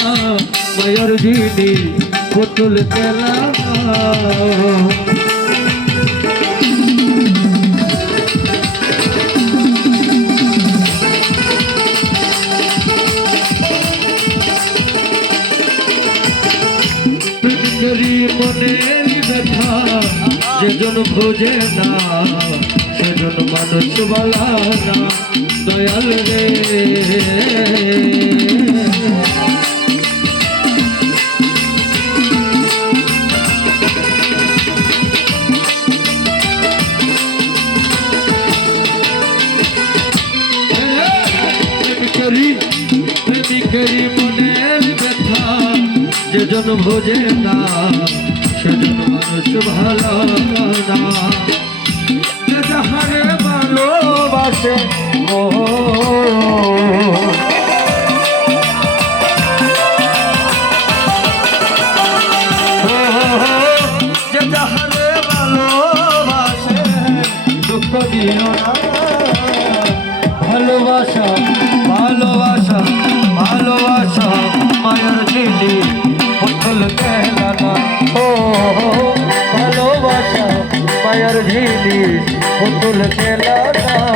না মায়ার জিনি পুতুল খেলা মনের ব্যথা যেজন খোঁজে না সেজন মানুষ বলা না দয়াল রে প্রেমিকেরই মনের ব্যথা যেজন ভোজে না সেজন মানুষ ভালো না যাহারে ভালোবাসে ও যে যাহারে ভালোবাসে দুঃখ দিও না ভালোবাসা ভালোবাসা ভালোবাসা মায়ের দিদি পুতুল খেলা না ও ভালোবাসা মায়ের দিদি পুতুল খেলা না